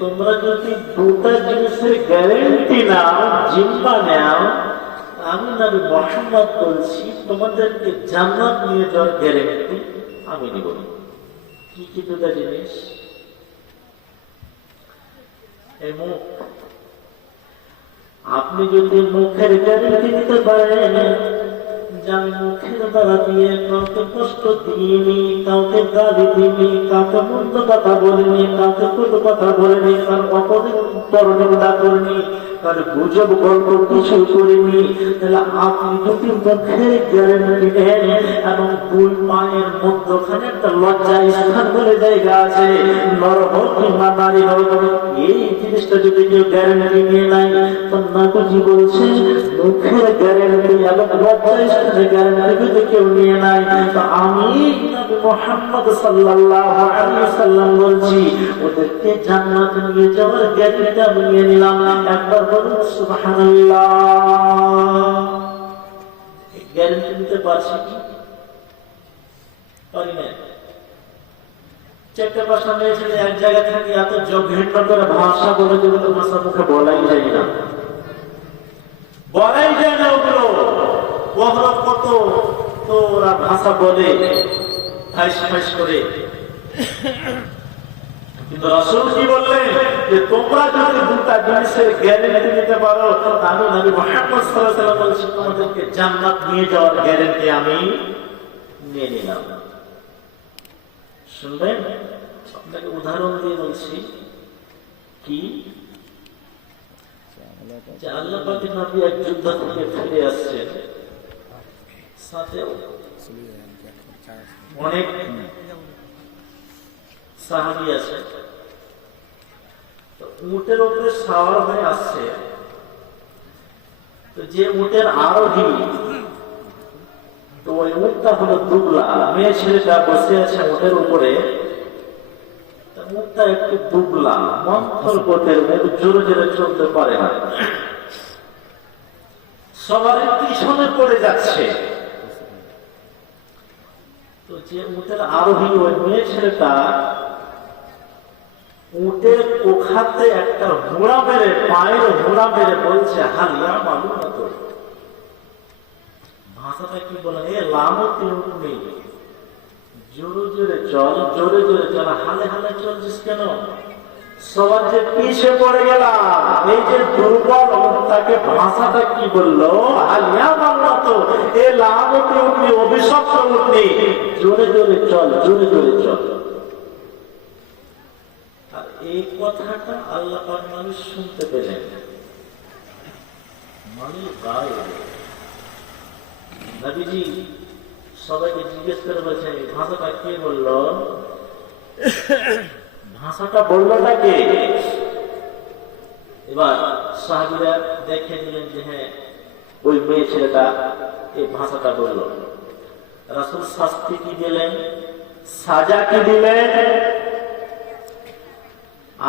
তোমরা যদি দুটা জিনিসের গ্যারেন্টি নাও, জিম্মা নাও, আমি নবী মুহাম্মদ বলছি তোমাদেরকে জান্নাত নিয়ে যাওয়ার গ্যারেন্টি আমি নিব। কি কি দুটা জিনিস? এই মুখ। আপনি যদি মুখের গ্যারেন্টি নিতে পারেন যে আমি মুখের দ্বারা দিয়ে কাউকে কষ্ট দিইনি, কাউকে গালি দিইনি, কাউকে মন্দ কথা বলিনি, কাউকে কটু কথা বলিনি, কার অপরিণতা করিনি, কার গুজব গল্প কিছু করিনি, তাহলে আপনি যদি মুখের গ্যারেন্টি নেন এবং দুই পায়ের মধ্যখানে একটা লজ্জা স্থান বলে জায়গা আছে, নর হোক কিংবা নারী হোক, এই জিনিসটা যদি কেউ গ্যারেন্টি নিয়ে নাই, তো নবীজি বলছেন মুখের গ্যারেন্টি এবং লজ্জা স্থানের গ্যারেন্টি যদি কেউ নিয়ে নাই, তো আমি নবী মুহাম্মদ সাল্লাল্লাহু আলাইহি ওয়াসাল্লাম বলছি ওদেরকে জান্নাত নিয়ে যাওয়ার গ্যারেন্টি আমি নিয়ে নিলাম। একবার বলুন সুবহানাল্লাহ। গ্যারেন্টি নিতে পারছি কি? পারি না। চারটে পাঁচটা মেয়ে ছেলে এক জায়গায় থাকি, এত জঘন্য করে ভাষা বলে যেগুলো তো ভাষা মুখে বলাই যায় না, বলাই যায় না। ওগুলো ওরা কত তো ওরা ভাষা বলে ফাইস ফাইস করে, কিন্তু রাসূল কি বললেন যে তোমরা যদি দুটা জিনিসের গ্যারান্টি নিতে পারো, আমি নবী মুহাম্মদ সাল্লাল্লাহু আলাইহি ওয়াসাল্লাম বলছি তোমাদেরকে জান্নাত নিয়ে যাওয়ার গ্যারান্টি আমি নিয়ে নিলাম। শুনবেন? আপনাকে উদাহরণ দিয়ে বলছি কি, যে আল্লাহ পাকের নবী এক যুদ্ধ থেকে ফিরে আসছেন, সাথে অনেক সাহাবী আছে। তো উটের উপরে সাওয়ার হয়ে আসছে, তো যে উটের আরোহী, তো ওই উটটা হলো দুবলা, মেয়ে ছেলেটা বসে আছে উটের উপরে, মুখটা একটু দুবলা, মন্থর গোটের মুখ, জোরে জোরে চলতে পারে না, সবার পিছনে পড়ে যাচ্ছে। তো যে উটের আরোহী ওই মেয়ে ছেলেটা উটের কোখাতে একটা হুড়া মেরে, পায়ের হুড়া মেরে বলছে হালিয়া মালুম না তো। ভাষাটা কি বলে? এ লামতি উঠ নেই, জোরে জোরে চল, জোরে জোরে চল, হালে হালে চলছিস কেন? সবার যে পিছে পড়ে গেলাম, এই যে দুর্বল তাকে ভাষাটা কি বললো? হালিয়া মাল্লা তো, এ লামতি উঠনি, অভিশপ্ত উঠনি, জোরে জোরে চল, জোরে জোরে চল। আর এই কথাটা আল্লাহ পাক মানুষ শুনতে পেলেন, মানুষ গায়ে। নবীজি সবাইকে জিজ্ঞেস করে বলছেন ভাষাটা কে বলল? ভাষাটা বললোটা কে? এবার সাহাবীরা দেখে দিলেন যে হ্যাঁ ওই মেয়ে ছেলেটা এই ভাষাটা বলল। রাসূল শাস্তি কি দিলেন? সাজা কি দিলেন?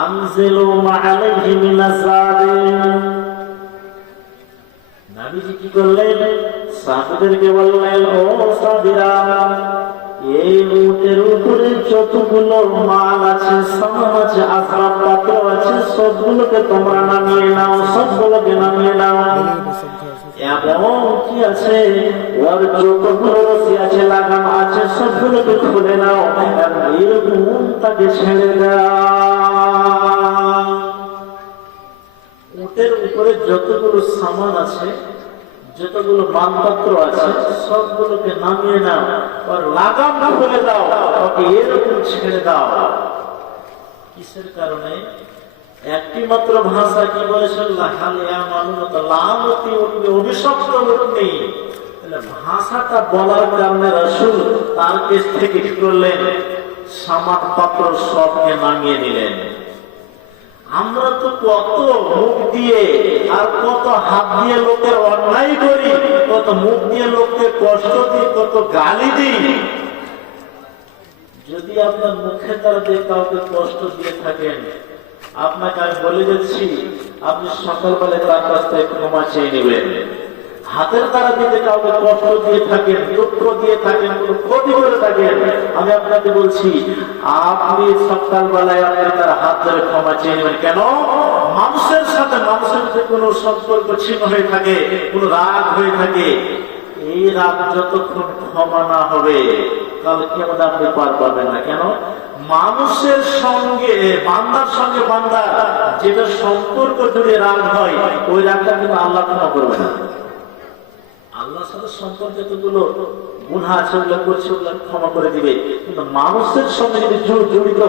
আনজিলু মা'আলাইহি মিনাজ-যালিম। নবীজি কি করলেন? সাহাবীদেরকে বললেন, ও সাহাবীরা, এই উটের উপরে যতগুলো মাল আছে, সামান আছে, আসবাবপত্র আছে, সবগুলোকে তোমরা নামিয়ে নাও, সবগুলোকে নামিয়ে নাও। এবং কি আছে, ওর যতগুলো রশি আছে, লাগাম আছে, সবগুলোকে খুলে নাও এবং এরকম তাকে ছেড়ে দাও। উটের উপরে যতগুলো সামান আছে, যতগুলো মালপত্র আছে, সবগুলোকে নামিয়ে নাও, আর লাগাম খুলে দাও, ওকে এরকম ছেড়ে দাও। কিসের কারণে? একটি মাত্র ভাষা কি বলেছেন? লাহালিয়া মালুনত, লামতি উঠবে, অভিশপ্ত উঠবে। তাহলে ভাষাটা বলার কারণে রাসূল তার কাছ থেকে কি করলেন? সামান পত্র সবকে নামিয়ে নিলেন। আমরা তো কত মুখ দিয়ে আর কত হাত দিয়ে লোকের অন্যায় করি, কত মুখ দিয়ে লোককে কষ্ট দিই, কত গালি দিই। যদি আপনার মুখে দ্বারা দিয়ে কাউকে কষ্ট দিয়ে থাকেন, আপনাকে আমি বলে যাচ্ছি, আপনি সকালবেলা তার কাছ থেকে ক্ষমা চেয়ে নেবেন। হাতের দ্বারা যদি কাউকে কষ্ট দিয়ে থাকেন, দুঃখ দিয়ে থাকেন, কোনো ক্ষতি করে থাকেন, আমি আপনাকে বলছি আপনি সকালবেলায় আপনি তার হাত ধরে ক্ষমা চেয়ে নেবেন। কেন? মানুষের সাথে মানুষের যে কোনো সম্পর্ক ছিন্ন হয়ে থাকে, কোনো রাগ হয়ে থাকে, এই রাগ যতক্ষণ ক্ষমা না হবে কাল কিয়ামতে আপনি পার পাবেন না। কেন? মানুষের সঙ্গে বান্দার সঙ্গে বান্দার যেটা সম্পর্ক জুড়ে রাগ হয়, ওই রাগটা কিন্তু আল্লাহ ক্ষমা করবে না। আল্লাহর সাথে সম্পর্ক যতগুলো গুনাহ আছে ওগুলো করছে ওগুলো ক্ষমা করে দিবে, কিন্তু মানুষের সঙ্গে যদি জড়িত